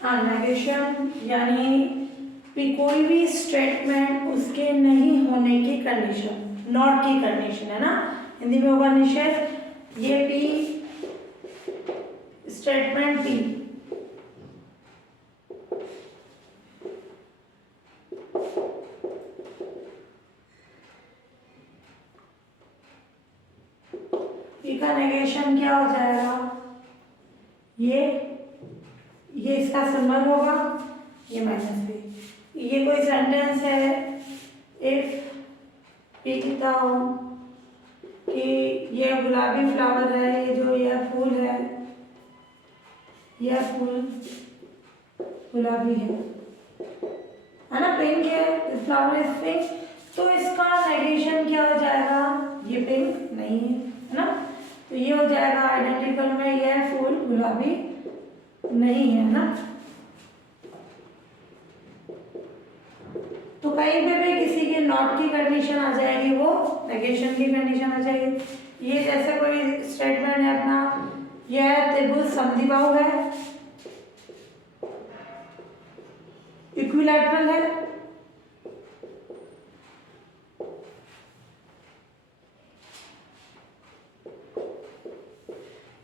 हाँ, नेगेशन यानी कोई भी स्टेटमेंट उसके नहीं होने की कंडीशन, नॉट की कंडीशन है ना, हिंदी में होगा निषेध। ये पी स्टेटमेंट पी का नेगेशन क्या हो जाएगा, ये इसका सिंबल होगा, ये माइनस बी। ये कोई सेंटेंस है, इफ पी लिखता हो कि ये गुलाबी फ्लावर है, ये जो यह फूल है, यह फूल गुलाबी है ना, पिंक है, फ्लावर इज पिंक, तो इसका नेगेशन क्या हो जाएगा, ये पिंक नहीं है ना, तो ये हो जाएगा आइडेंटिकल में, यह फूल गुलाबी नहीं है ना। तो कहीं पे भी किसी की नॉट की कंडीशन आ जाएगी, वो नेगेशन की कंडीशन आ जाएगी। ये जैसे कोई स्टेटमेंट है अपना, यह त्रिभुज समद्विबाहु है, इक्विलैटरल है,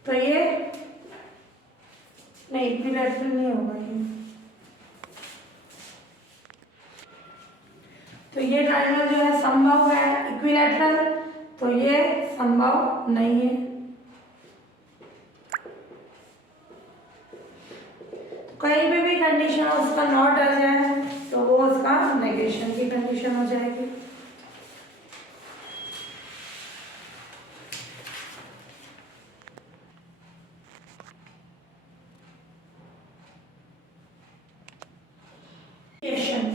तो ये नहीं, इक्विलैटरल नहीं होगा ये, तो ये ट्रायंगल जो है समबाहु है, इक्विलैटरल, तो ये समबाहु नहीं है। तो कहीं पे भी कंडीशन उसका नॉट आ जाए तो वो उसका नेगेशन की कंडीशन हो जाएगी।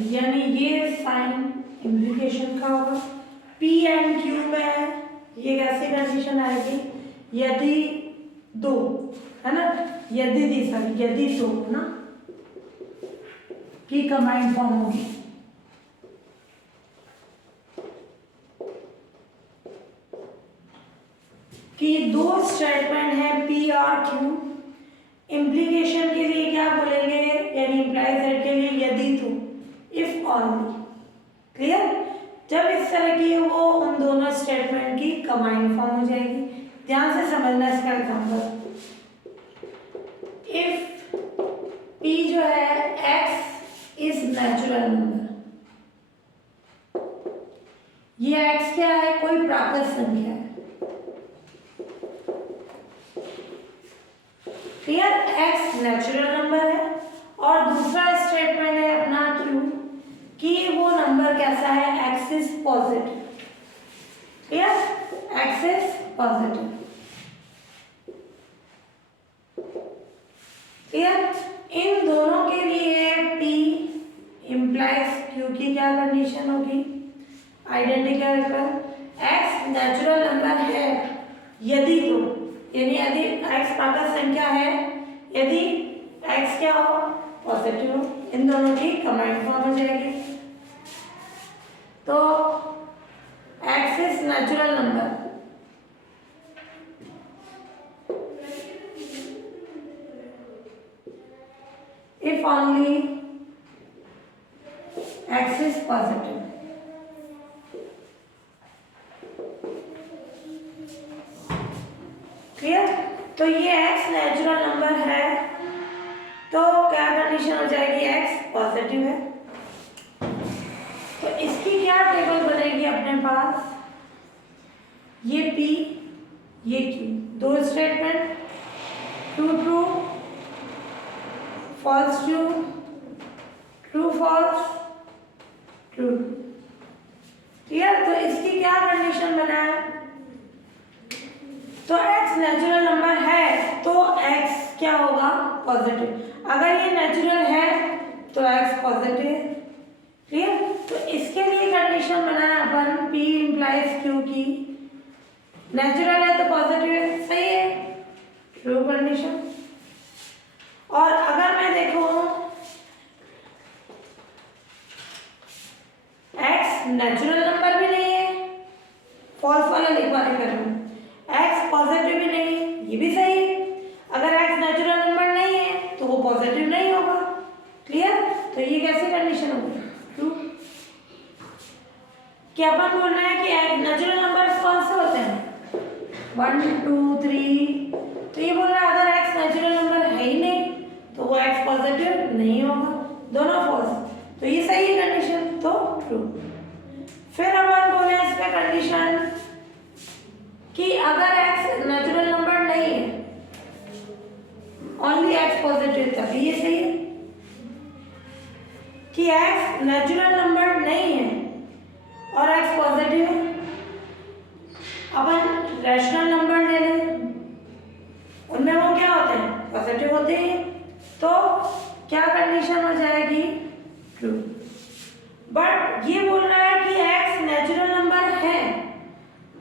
यानी ये साइन इम्प्लीकेशन का होगा। पी एंड क्यू में ये कैसी कंडीशन आएगी, यदि दो है ना, यदि दो ना की कंबाइंड फॉर्म होगी, कि दो स्टेटमेंट है पी और क्यू, इम्प्लीकेशन के लिए क्या बोलेंगे, यानी इम्प्लाई सेट के लिए यदि तो, इफ ऑनली, क्लियर। जब इस तरह की है वो उन दोनों स्टेटमेंट की कंबाइंड फॉर्म हो जाएगी। ध्यान से समझना इसका एग्जांपल, इफ पी जो है एक्स इज नेचुरल नंबर, ये एक्स क्या है, कोई प्राकृत संख्या है, क्लियर, एक्स नेचुरल नंबर है, और दूसरा स्टेटमेंट है अपना क्यू कि वो नंबर कैसा है, X is positive, clear, X is positive, clear. इन दोनों के लिए पी इम्प्लाइज क्यू की क्या कंडीशन होगी, आइडेंटिकल पर एक्स नेचुरल नंबर है यदि तो, यानी यदि एक्स प्राकृत संख्या है, यदि एक्स क्या हो, पॉजिटिव हो, इन दोनों की कंबाइंड फॉर्म हो जाएगी। तो x is natural number, if only x is positive, clear. तो ये x नेचुरल नंबर है, तो क्या कंडीशन हो जाएगी, x पॉजिटिव है, तो इसकी क्या टेबल बनेगी अपने पास, ये p ये q, दो statement, true true false true, true false, true, clear. तो इसकी क्या कंडीशन बना है, तो x नेचुरल नंबर है तो x क्या होगा, पॉजिटिव, अगर ये नेचुरल है तो x पॉजिटिव, क्लियर। तो इसके लिए कंडीशन बनाया अपन p इम्प्लाइज q की, नेचुरल है तो पॉजिटिव है, सही है, ट्रू कंडीशन। और अगर मैं देखूं x नेचुरल नंबर भी नहीं है, फॉल्स वाला लिखवाने कर रहा हूं, x पॉजिटिव भी नहीं, ये भी सही है, अगर x नेचुरल नंबर नहीं है तो वो पॉजिटिव नहीं होगा, तो ये कैसी कंडीशन होगी? ट्रू। क्या अपन बोल रहे हैं कि नेचुरल नंबर कौन से होते हैं? 1 2 3। तो ये बोल रहा है अगर x नेचुरल नंबर है ही नहीं तो वो x पॉजिटिव नहीं होगा, दोनों फॉल्स। तो ये सही है कंडीशन, तो ट्रू। फिर अपन बोले इस पे कंडीशन कि अगर x नेचुरल नंबर नहीं है, ओनली x पॉजिटिव, तभी ये सही है। कि x नेचुरल नंबर नहीं है और x पॉजिटिव है, अपन रैशनल नंबर ले लें, उनमें वो क्या होते हैं? पॉजिटिव होते हैं। तो क्या कंडीशन हो जाएगी? ट्रू। बट ये बोल रहा है कि x नेचुरल नंबर है,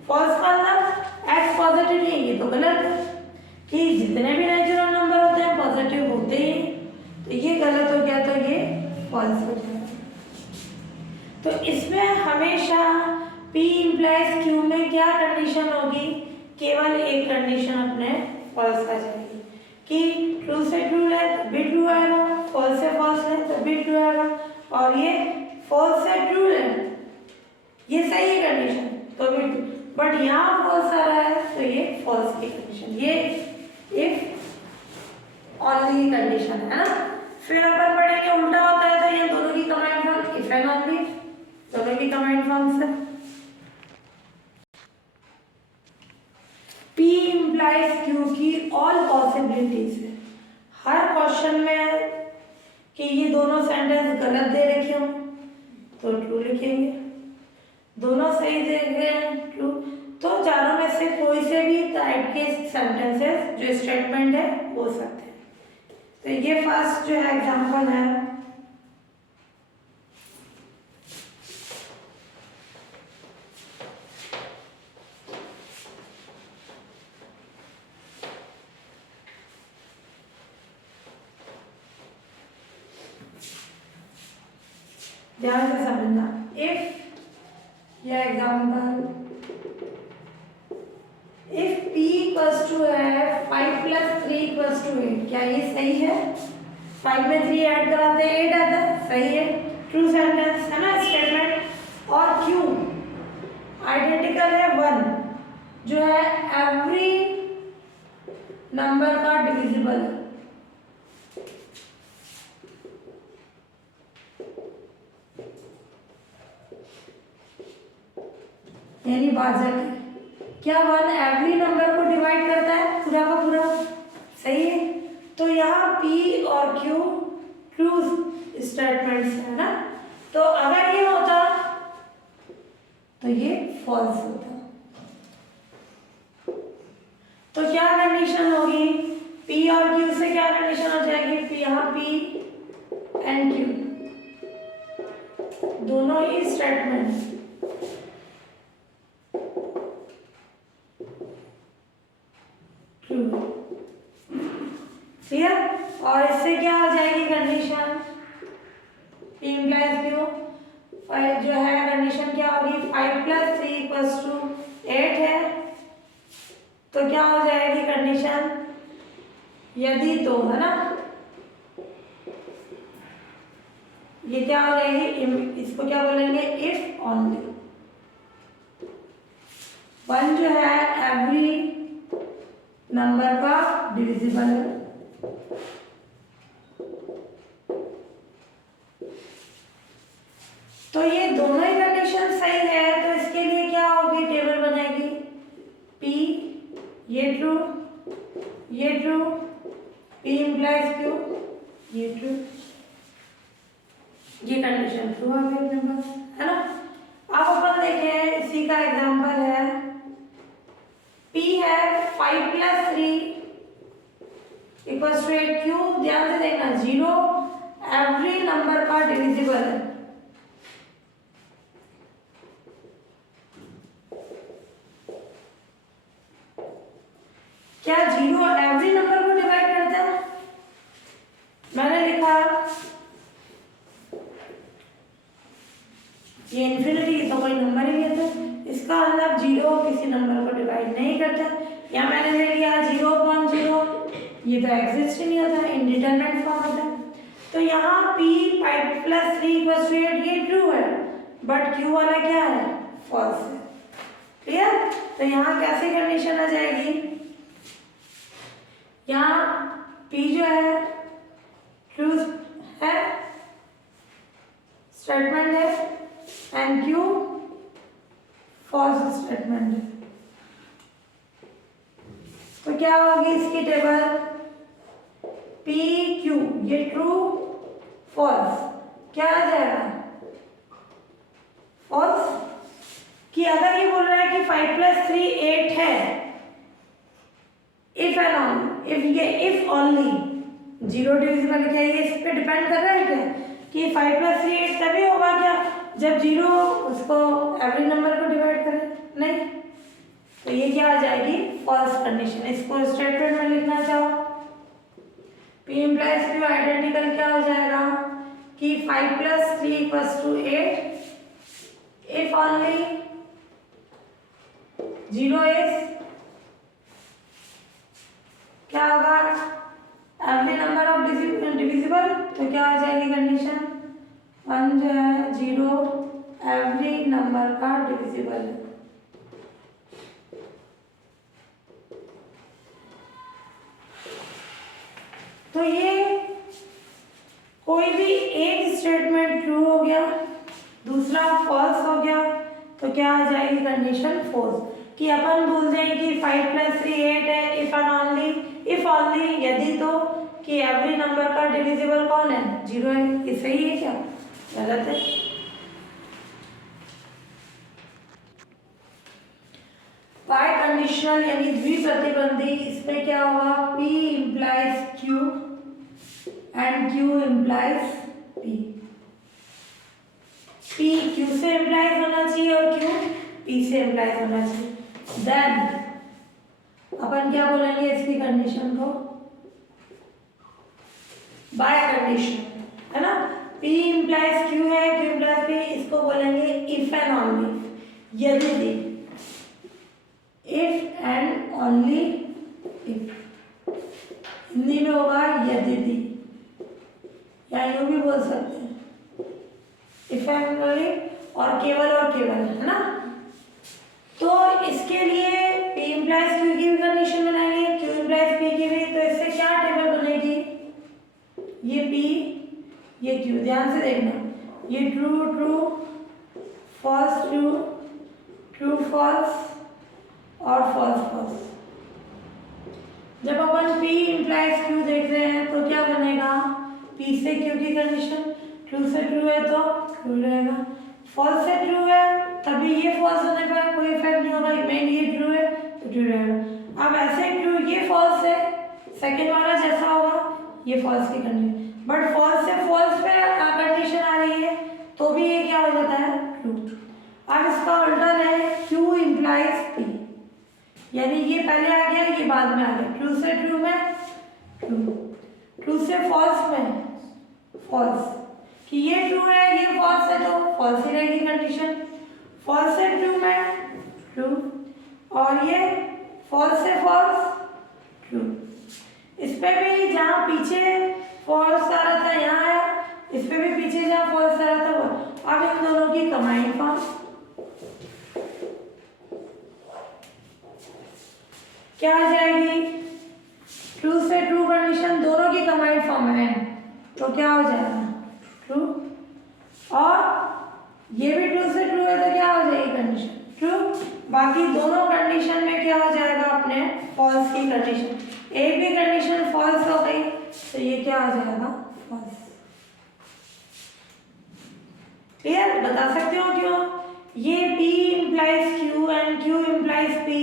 फॉल्स का मतलब x पॉजिटिव नहीं, ये तो गलत है कि जितने भी नेचुरल नंबर होते हैं पॉजिटिव होते ही, तो ये गलत हो गया, तो ये फॉल्स हो जाएगा। तो इसमें हमेशा P implies Q में क्या कंडीशन होगी? केवल एक कंडीशन अपने फॉल्स आ जाएगी कि ट्रू से ट्रू है तो भी ट्रू आएगा, फॉल्स से फॉल्स है तो भी ट्रू आएगा, और ये फॉल्स से ट्रू है, ये सही है कंडीशन तो भी ट्रू। बट यहाँ फॉल्स आ रहा है तो ये फॉल्स की कंडीशन, ये इफ ओनली कंडीशन है ना। फिर अपन पढ़ेंगे उल्टा होता है, तो ये दोनों की combined form if and only, दोनों की कंबाइंड फॉर्म से। P implies Q की ऑल पॉसिबिलिटीज है। हर क्वेश्चन में कि ये दोनों सेंटेंस गलत दे रखे हों तो ट्रू लिखेंगे, दोनों सही दे रहे हैं ट्रू। तो चारों में से कोई से भी टाइप के सेंटेंसेस जो स्टेटमेंट है हो सकते हैं। तो ये फर्स्ट जो है एग्जांपल है, ध्यान से समझना। इफ यह example, if p equals to है 5 + 3 = 8, क्या ये सही है? 5 में 3 ऐड कराते हैं 8 आता है, सही है, ट्रू सेंटेंस है ना स्टेटमेंट। और q आइडेंटिकल है 1, जो है एवरी नंबर का डिविजिबल है। यानी भाजक है। क्या 1 एवरी नंबर को डिवाइड करता है पूरा का पूरा? सही है। तो यहाँ P और Q ट्रू स्टेटमेंट्स है ना। तो अगर ये होता तो ये फॉल्स होता। तो क्या कंडीशन होगी? P और Q से क्या कंडीशन हो जाएगी? यहाँ P एंड Q दोनों ही स्टेटमेंट क्लियर। और इससे क्या हो जाएगी कंडीशन? P implies Q, जो है कंडीशन क्या होगी? 5 + 3 = 8 है। तो क्या हो जाएगी कंडीशन? यदि तो, है ना, ये क्या हो जाएगी? इसको क्या बोलेंगे? If only. 1 जो है एवरी नंबर का डिविजिबल है। तो ये दोनों ही कंडीशन सही है, तो इसके लिए क्या होगी? टेबल बनेगी P, ये ट्रू, ये ट्रू, P implies Q, ये ट्रू, ये कंडीशन ट्रू आ गई अपने पास, है ना। अब अपन देखें इसी का एग्जांपल है, P है 5 + 3 = 8। Q ध्यान से देखना, 0 एवरी नंबर का डिविजिबल है। क्या 0 एवरी नंबर को डिवाइड करता है? मैंने लिखा ये इन्फिनिटी, तो कोई नंबर ही नहीं है, इसका मतलब 0 किसी नंबर को डिवाइड नहीं करता। या मैंने ले लिया 0/0, ये तो एग्जिस्ट ही नहीं होता, इनडिटरमिनेट फॉर्म होता है। तो यहाँ p 5 + 3 = 8 ये ट्रू है, बट q वाला क्या है, फॉल्स है। क्लियर? तो यहाँ कैसे कंडीशन आ जाएगी, यहाँ p जो है ट्रू है, स्टेटमेंट है, एंड q फॉल्स स्टेटमेंट है। तो क्या होगी इसकी टेबल, p q ये ट्रू फॉल्स, क्या आ जाएगा, फॉल्स। कि अगर ये बोल रहा है कि 5 + 3 8 है, इफ एंड ऑनली, इफ ये इफ ओनली, जीरो डिविजिबल क्या ये इस पे डिपेंड कर रहा है क्या, कि 5 + 3 8 तभी होगा क्या जब जीरो उसको एवरी नंबर को डिवाइड करे, नहीं। तो ये क्या आ जाएगी, फॉल्स कंडीशन। इसको स्टेटमेंट में लिखना चाहो, p implies q आइडेंटिकल क्या हो जाएगा कि 5 + 3 = 8 if only 0 is क्या होगा, एवरी नंबर ऑफ डिविजिबल। तो क्या आ जाएगी कंडीशन, 1 जो है 0 एवरी नंबर का डिविजिबल है। तो ये कोई भी एक स्टेटमेंट ट्रू हो गया, दूसरा फॉल्स हो गया, तो क्या आ जाएगी कंडीशन फॉल्स। कि अपन भूल जाए कि 5 + 3 8 है, इफ ओनली यदि तो कि एवरी नंबर का डिविजिबल कौन है, 0 है। ये सही है क्या, गलत है। बाय कंडीशनल यानी द्विप्रतिबंधी, इसमें क्या होगा, p implies q and q implies p। p q से इम्प्लाइज होना चाहिए और q p से इम्प्लाइज होना चाहिए। देन अपन क्या बोलेंगे इसकी कंडीशन को, बाय कंडीशन, है ना। p implies q है, q implies p, इसको बोलेंगे इफ एंड ओनली, यदि, if and only if. Hindi में होगा यदि, या यूं भी बोल सकते हैं इफ एंड ओनली, और केवल, है ना। तो इसके लिए p implies q की भी कंडीशन बनाएंगे, q implies p की भी। तो इससे क्या टेबल बनेगी, ये p ये q, ध्यान से देखना, ये true true false true, true false और फॉल्स फॉल्स। जब अपन p implies q देख रहे हैं तो क्या बनेगा, p से q की कंडीशन, ट्रू से ट्रू है तो ट्रू रहेगा, फॉल्स से ट्रू है तभी ये फॉल्स होने पर कोई इफेक्ट नहीं होगा, मेन ये ट्रू है तो ट्रू रहेगा। अब ऐसे ट्रू ये फॉल्स है, सेकंड वाला जैसा होगा ये फॉल्स की कंडीशन, बट फॉल्स से फॉल्स पे कंडीशन आ रही है तो भी ये क्या हो जाता है, ट्रू। अब इसका उल्टा है, q implies p, यानी ये पहले आ गया ये बाद में आ गया, ट्रू से ट्रू में ट्रू, ट्रू से फॉल्स में फॉल्स, कि ये ट्रू है ये फॉल्स है तो फॉल्स ही रहेगी कंडीशन, फॉल्स से ट्रू में ट्रू, और ये फॉल्स से फॉल्स ट्रू। इस पे भी जहाँ पीछे फॉल्स आ रहा था यहाँ आया, इस पे भी पीछे जहाँ फॉल्स आ रहा था वो। अब इन दोनों की कंबाइंड फॉर्म क्या आ जाएगी, ट्रू से ट्रू कंडीशन, दोनों की कंबाइंड फॉर्म है तो क्या हो जाएगा, ट्रू, और ये भी ट्रू से ट्रू है तो क्या हो जाएगी कंडीशन ट्रू। बाकी दोनों कंडीशन में क्या हो जाएगा अपने फॉल्स की कंडीशन, एक भी कंडीशन फॉल्स हो गई तो ये क्या हो जाएगा फॉल्स। क्लियर, बता सकते हो क्यों, ये p implies q and q implies p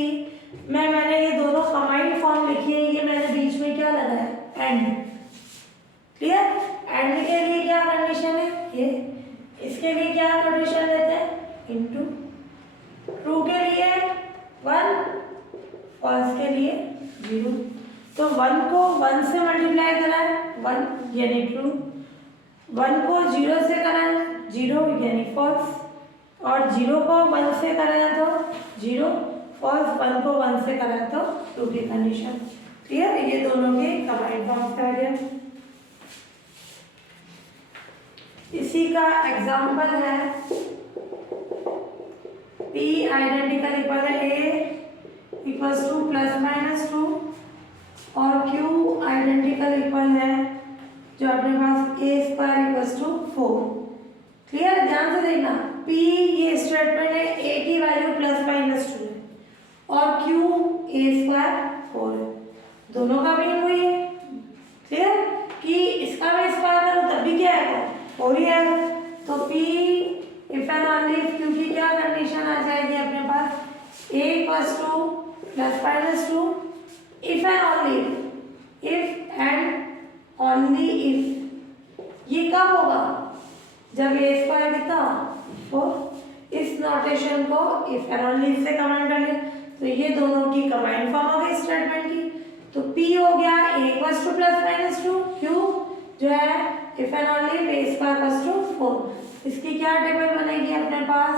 में मैंने ये दोनों कंबाइंड फॉर्म लिखी है, ये मैंने बीच में क्या लगाया एंड। क्लियर, एंड के लिए क्या कंडीशन है ये, इसके लिए क्या कंडीशन लेते हैं इनटू, ट्रू के लिए 1 फॉल्स के लिए 0। तो 1 को 1 से मल्टीप्लाई करा है 1 यानी ट्रू, 1 को 0 से करा है 0 यानी फॉल्स, और 0 को 1 से करा है तो 0 फॉल्स, 1 को 1 से करा है तो ट्रू की कंडीशन। क्लियर, ये दोनों के कंबाइंड फॉर्म्स आ गया। इसी का एग्जाम्पल है P आइडेंटिकल इक्वल है A equals to plus minus 2 और Q आइडेंटिकल इक्वल है जो अपने पास A square equals to 4। Clear, ध्यान से देखना, P ये स्टेटमेंट है, A की वैल्यू प्लस माइनस 2 है और Q A स्क्वायर 4 है, दोनों का भी वही है। क्लियर कि इसका भी स्क्वायर करो तब भी क्या आएगा 4 ही आएगा। तो P if and only if Q की क्या कंडीशन आ जाएगी अपने पास, A equals to plus minus 2 if and only if and only if. ये कब होगा, जब A स्क्वायर कितना 4। इस नोटेशन को इफ एंड ओनली इफ से कमेंट कर लिया तो ये दोनों की कंबाइंड फॉर्म हो गई स्टेटमेंट की। तो P हो गया A equals to plus minus 2, Q जो है if and only if A square equals to 4। इसकी क्या टेबल बनेगी अपने पास,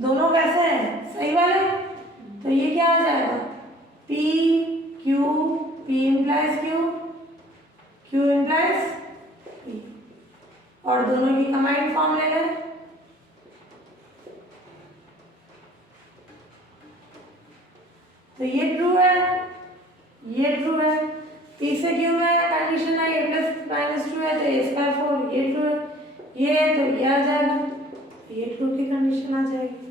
दोनों कैसे हैं सही वाले, तो ये क्या आ जाएगा P Q, P implies Q, Q implies P, और दोनों की कंबाइंड फॉर्म ले लें। तो ये ट्रू है, ये ट्रू है, P से Q में कंडीशन है A प्लस माइनस 2 है तो A स्क्वायर 4, ये ट्रू है, ये तो ये आ जाएगा, ये ट्रू की कंडीशन आ जाएगी।